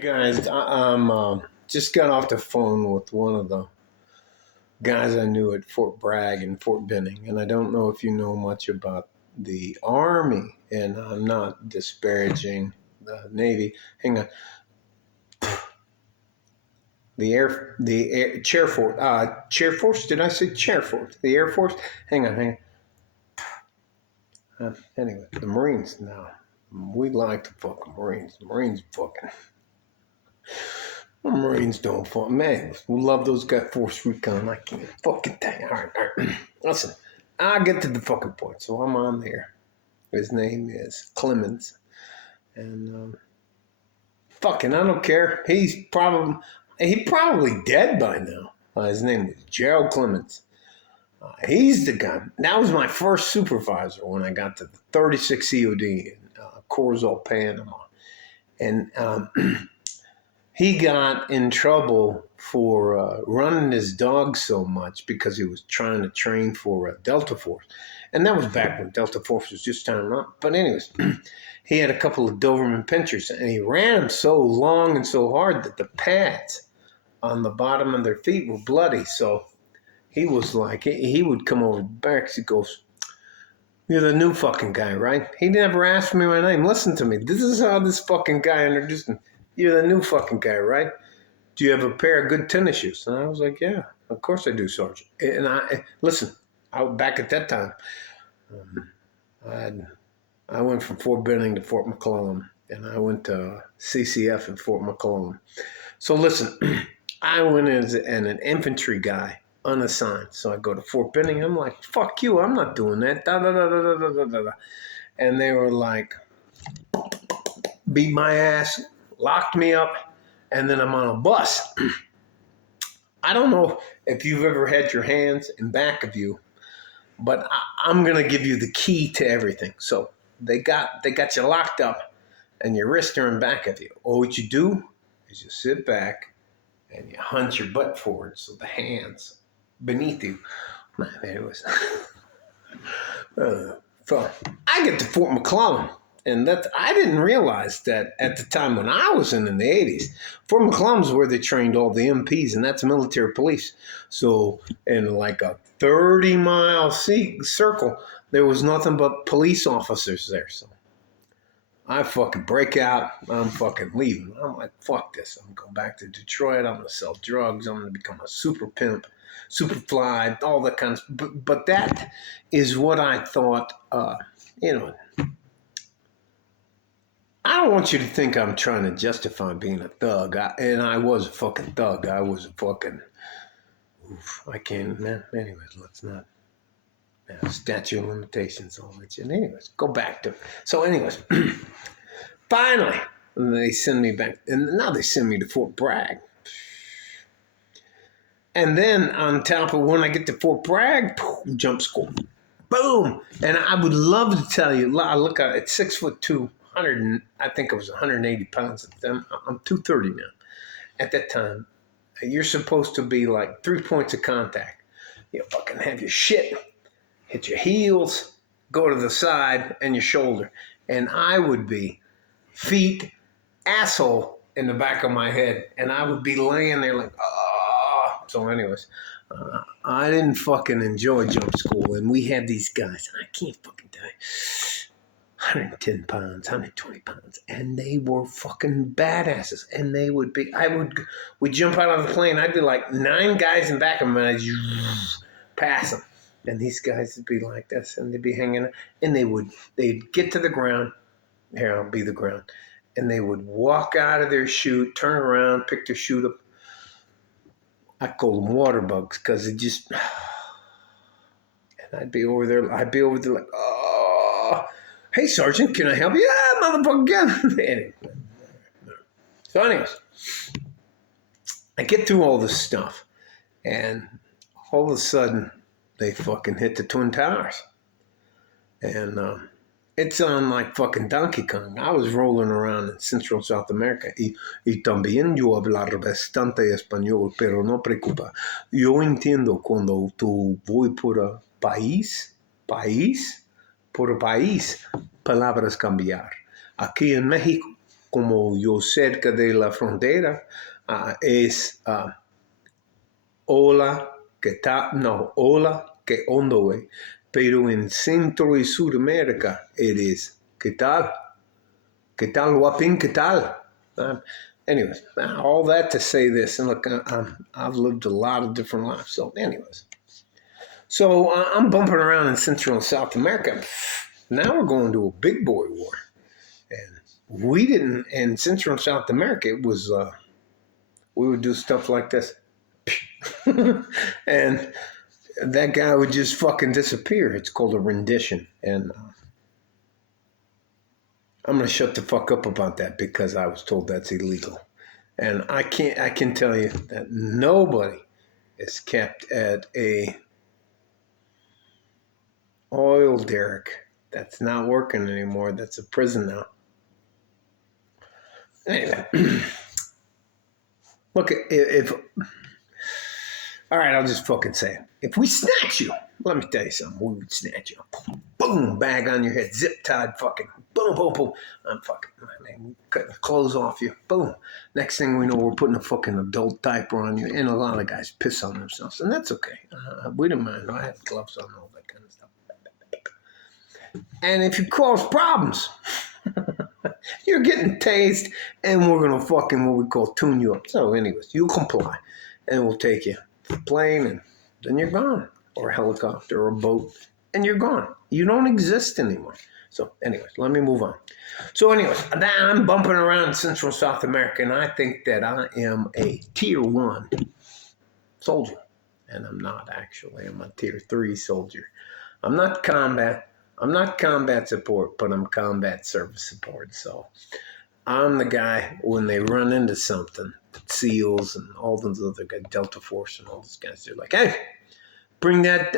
Guys, I'm just got off the phone with one of the guys I knew at Fort Bragg and Fort Benning, and I don't know if you know much about the Army, and I'm not disparaging the Navy. Hang on, Chair Force, Chair Force. Did I say Chair Force? The Air Force. Hang on. Anyway, the Marines now. We like the fucking Marines. The Marines fucking. The Marines don't fuck man. We love those guys. Force Recon. I can't fucking tell you. All right. Listen, I get to the fucking point. So I'm on there. His name is Clemens, and fucking, I don't care. He probably dead by now. His name is Gerald Clemens. He's the guy. That was my first supervisor when I got to the 36 COD in Corzo, Panama, and he got in trouble for running his dog so much because he was trying to train for Delta Force. And that was back when Delta Force was just starting up. But anyways, he had a couple of Doberman pinchers, and he ran them so long and so hard that the pads on the bottom of their feet were bloody. So he was like, he would come over the barracks. He goes, "You're the new fucking guy, right?" He never asked me my name. Listen to me. This is how this fucking guy introduced me. "You're the new fucking guy, right? Do you have a pair of good tennis shoes?" And I was like, "Yeah, of course I do, Sergeant." And listen, back at that time, I went from Fort Benning to Fort McClellan, and I went to CCF in Fort McClellan. So listen, I went as an infantry guy, unassigned. So I go to Fort Benning. I'm like, "Fuck you! I'm not doing that." Da da da da da da da da. And they were like, beat my ass, locked me up, and then I'm on a bus. I don't know if you've ever had your hands in back of you, but I'm gonna give you the key to everything. So they got you locked up, and your wrists are in back of you. Or what you do is you sit back and you hunch your butt forward so the hands beneath you. Man, it was. So I get to Fort McClellan. And that I didn't realize that at the time when I was in the 80s, Fort McClellan's where they trained all the MPs, and that's military police. So in like a 30-mile circle, there was nothing but police officers there. So I fucking break out. I'm fucking leaving. I'm like, fuck this. I'm going back to Detroit. I'm going to sell drugs. I'm going to become a super pimp, super fly, all that kind of stuff. But that is what I thought, I don't want you to think I'm trying to justify being a thug. And I was a fucking thug. I was a fucking... I can't... Man, anyways, let's not... statute of limitations, all that shit. Anyways, go back to... So anyways, finally, they send me back. And now they send me to Fort Bragg. And then on top of when I get to Fort Bragg, jump school. Boom! And I would love to tell you, I look at it, 6'2", I think it was 180 pounds at the time. I'm 230 now. At that time, you're supposed to be like 3 points of contact. You fucking have your shit, hit your heels, go to the side, and your shoulder. And I would be feet, asshole in the back of my head. And I would be laying there like, oh. So anyways, I didn't fucking enjoy jump school. And we had these guys, and I can't fucking tell you, 110 pounds, 120 pounds, and they were fucking badasses. And they would be, we'd jump out of the plane. I'd be like 9 guys in back of them, and I'd pass them. And these guys would be like this, and they'd be hanging, and they'd get to the ground. Here, I'll be the ground. And they would walk out of their chute, turn around, pick their chute up. I call them water bugs, because it just, and I'd be over there like, oh, "Hey, Sergeant, can I help you?" "Yeah, motherfucker, anyway. So anyways, I get through all this stuff, and all of a sudden, they fucking hit the Twin Towers. And it's on like fucking Donkey Kong. I was rolling around in Central South America. Y también yo hablar bastante español, pero no preocupa. Yo entiendo cuando tú voy por país, por país, palabras cambiar. Aquí en México, como yo cerca de la frontera, es hola, que tal, no, hola, que ondo, güey. Pero en Centro y Sudamérica, it is, ¿qué tal? ¿Qué tal, guapín? ¿Qué tal? Anyways, all that to say this, and look, I've lived a lot of different lives. So, anyways, so I'm bumping around in Central and South America. Now we're going to a big boy war, and we didn't. In Central and South America, it was we would do stuff like this, and that guy would just fucking disappear. It's called a rendition, and I'm gonna shut the fuck up about that because I was told that's illegal. And I can tell you that nobody is kept at a oil derrick that's not working anymore. That's a prison now. Anyway, look, if all right, I'll just fucking say it. If we snatch you, let me tell you something. We would snatch you. Boom, bag on your head, zip tied, fucking boom, boom, boom. I'm fucking, man, cutting clothes off you. Boom. Next thing we know, we're putting a fucking adult diaper on you, and a lot of guys piss on themselves, and that's okay. We didn't mind. I had gloves on, all that kind of stuff. And if you cause problems, you're getting tased, and we're gonna fucking what we call tune you up. So, anyways, you comply, and we'll take you to the plane, and then you're gone, or a helicopter, or a boat, and you're gone. You don't exist anymore. So, anyways, let me move on. So, anyways, I'm bumping around Central South America, and I think that I am a Tier 1 soldier. And I'm not, actually. I'm a Tier 3 soldier. I'm not combat support, but I'm combat service support. So, I'm the guy when they run into something, SEALs and all those other guys, Delta Force and all those guys, they're like, hey, bring that...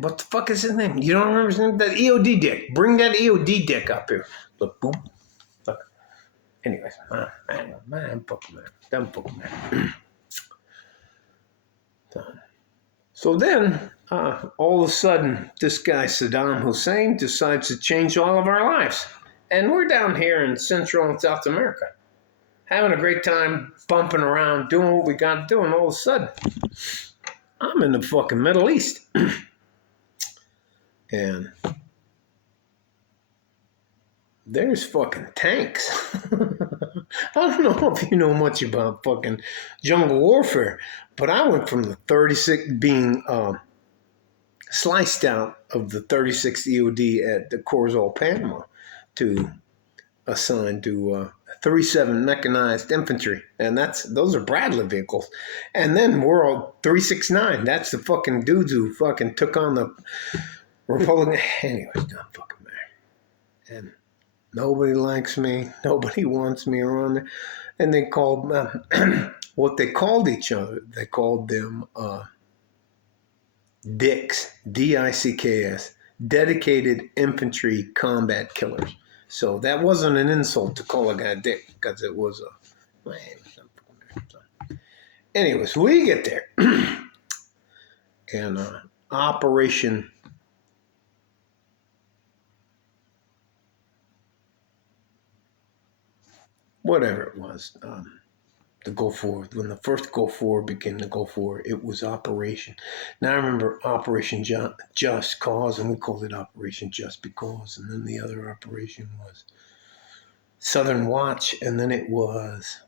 what the fuck is his name? You don't remember his name? That EOD dick. Bring that EOD dick up here. Look, boom. Look. Anyways, I'm fucking man. So then, all of a sudden, this guy, Saddam Hussein, decides to change all of our lives. And we're down here in Central and South America, having a great time, bumping around, doing what we got to do, and all of a sudden, I'm in the fucking Middle East. And there's fucking tanks. I don't know if you know much about fucking jungle warfare, but I went from the 36 being sliced out of the 36th EOD at the Corzal, Panama, to assigned to 37 mechanized infantry, and those are Bradley vehicles. And then we're all 369. That's the fucking dudes who fucking took on the Republican. Anyways, not fucking matter. And nobody likes me. Nobody wants me around there. And they called what they called each other. They called them DICKs, D-I-C-K-S, Dedicated Infantry Combat Killers. So that wasn't an insult to call a guy dick, because it was a man. So, anyways, we get there, and Operation whatever it was, the Gulf War. When the first Gulf War became the Gulf War, it was Operation. Now I remember Operation Just Cause, and we called it Operation Just Because. And then the other operation was Southern Watch, and then it was...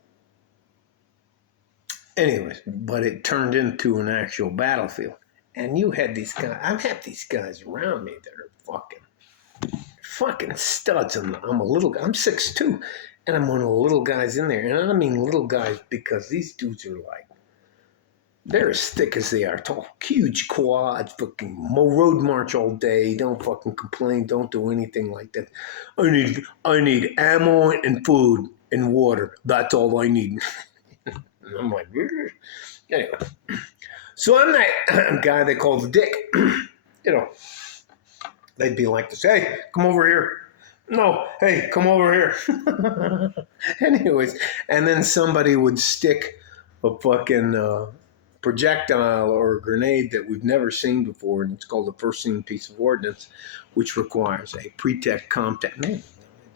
Anyways, but it turned into an actual battlefield. And you had these guys... I've had these guys around me that are fucking studs. I'm a little guy. I'm 6'2", and I'm one of the little guys in there. And I don't mean little guys because these dudes are like, they're as thick as they are tall. Huge quads, fucking road march all day. Don't fucking complain. Don't do anything like that. I need ammo and food and water. That's all I need. And I'm like, anyway. So I'm that guy they call the dick. You know, they'd be like this, hey, come over here. No, hey, come over here. Anyways, and then somebody would stick a fucking projectile or a grenade that we've never seen before, and it's called a first seen piece of ordnance, which requires a pre-tech contact. Man,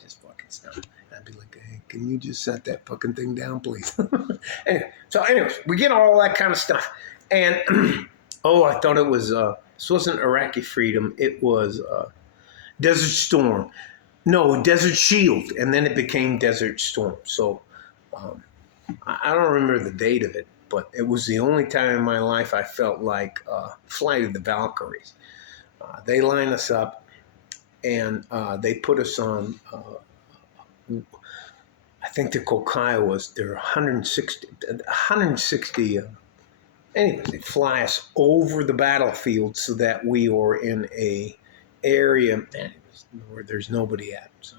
just fucking stuff. I'd be like, can you just set that fucking thing down, please? Anyway, so anyways, we get all that kind of stuff. And, oh, I thought it was, this wasn't Iraqi Freedom. It was Desert Storm. No, Desert Shield. And then it became Desert Storm. So I don't remember the date of it, but it was the only time in my life I felt like Flight of the Valkyries. They line us up, and they put us on, I think the Kiowas, they're 160, anyways, they fly us over the battlefield so that we are in a area where there's nobody at. So.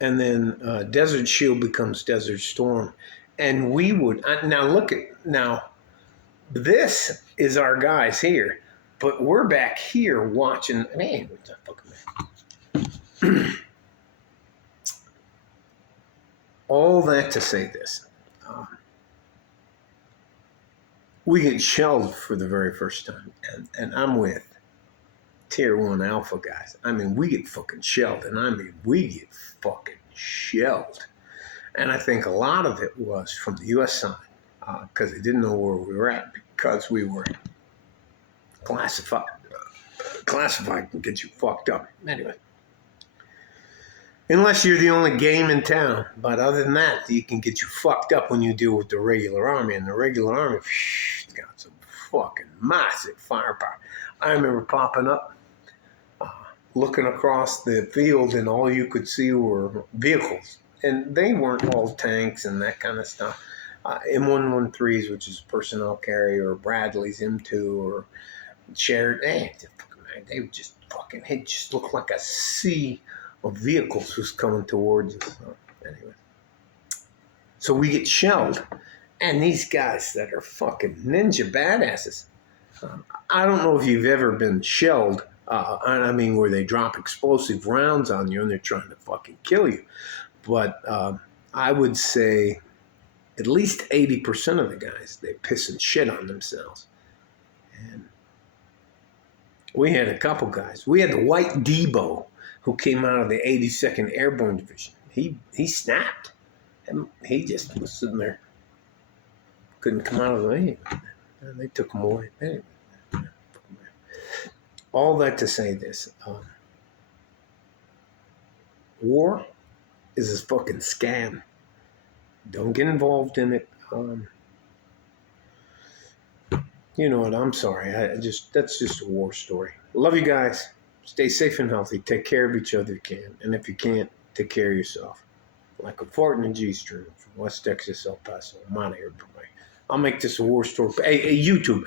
And then Desert Shield becomes Desert Storm. And we would, now this is our guys here, but we're back here watching, man, what's that fucking man? All that to say this. We get shelled for the very first time. And I'm with Tier 1 Alpha guys. I mean, we get fucking shelled. And I mean, we get fucking shelled. And I think a lot of it was from the U.S. side. Because they didn't know where we were at. Because we were classified. Classified can get you fucked up. Anyway. Unless you're the only game in town. But other than that, you can get you fucked up when you deal with the regular army. And the regular army, it's got some fucking massive firepower. I remember popping up, looking across the field, and all you could see were vehicles. And they weren't all tanks and that kind of stuff. M113s, which is personnel carrier, or Bradley's M2, or shared. They would just fucking, it just looked like a sea of vehicles was coming towards us. Anyway. So we get shelled. And these guys that are fucking ninja badasses. I don't know if you've ever been shelled. I mean, where they drop explosive rounds on you and they're trying to fucking kill you. But I would say at least 80% of the guys, they piss and shit on themselves. And we had a couple guys. We had the White Debo, who came out of the 82nd Airborne Division. He snapped. And he just was sitting there. Couldn't come out of the way. And they took him away. Anyway. All that to say this. War is a fucking scam. Don't get involved in it. You know what? I'm sorry. That's just a war story. Love you guys. Stay safe and healthy. Take care of each other if you can. And if you can't, take care of yourself. Like a fart in a G-string from West Texas, El Paso. I'm out of here. I'll make this a war story. Hey, YouTube,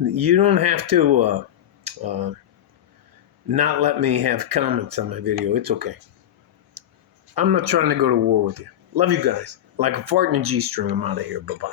you don't have to not let me have comments on my video. It's okay. I'm not trying to go to war with you. Love you guys. Like a fart in a G-string. I'm out of here. Bye-bye.